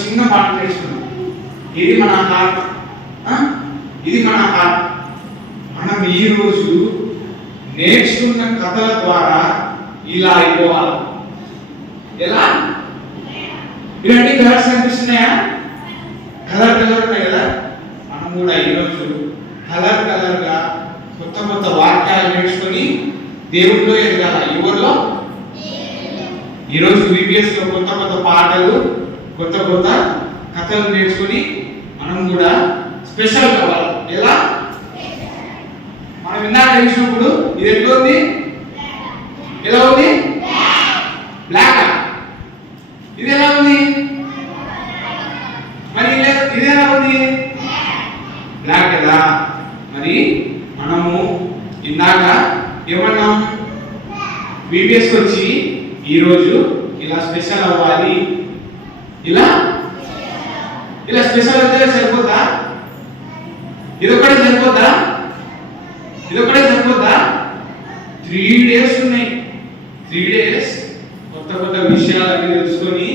చిన్న మాట నేర్చుకున్నాం. ఇది మన హార్ట్, ఇది మన హార్ట్. మనం ఈరోజు నేర్చుకున్న కథల ద్వారా ఇలా అయిపోవాలి. ఎలా? ఇలాంటి కలర్స్ కనిపిస్తున్నాయా? కలర్ ఉన్నాయి కదా. మనం కూడా ఈరోజు కలర్గా కొత్త వాక్యాలు నేర్చుకొని దేవుడిలో ఎదగాల. ఎవరిలో? ఈరోజు VBS లో కొత్త పాటలు, కొత్త కథలు నేర్చుకొని మనం కూడా స్పెషల్ కావాలి. ఎలా? మనం ఇందాక తెలిసినప్పుడు ఇది ఎట్లా ఉంది? ఎలా ఉంది? బ్లాక్. ఇది ఎలా ఉంది? మరి ఇది ఎలా ఉంది? బ్లాక్ కదా. మరి మనము ఇందాక ఏమన్నాం? VBS వచ్చి ఈరోజు ఇలా స్పెషల్ అవ్వాలి. ఇలా స్పెషల్ అయితే సరిపోద్దా? ఇదొక్కడే సరిపోద్దా? 3 days ఉన్నాయి. 3 days కొత్త విషయాలన్నీ తెలుసుకొని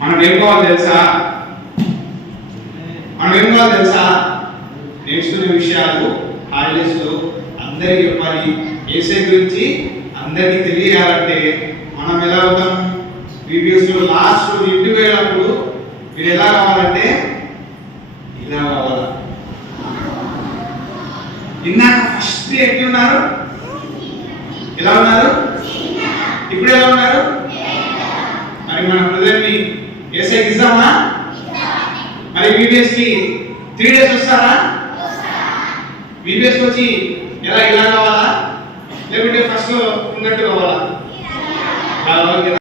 మనం ఏం కావాలి తెలుసా? నేర్చుకునే విషయాలు హాలిడేస్ లో అందరికి చెప్పాలి. యేసయ్య గురించి అందరికి తెలియాలంటే మనం ఎలా అవుతాం? VBS లో లాస్ట్ ఇంటికి వెళ్ళినప్పుడు మీరు ఎలా కావాలంటే ఇలా కావాలా. ఇందాక ఫస్ట్ ఎట్లున్నారు? ఎలా ఉన్నారు? ఇప్పుడు ఎలా ఉన్నారు? మరి మన హృదయాన్ని యేసయ్యకి ఇద్దామా? మరి VBS కి 3 days వస్తారా? VBS వచ్చి ఇలా కావాలా, లేకుంటే ఫస్ట్ లో ఉన్నట్టు కావాలా?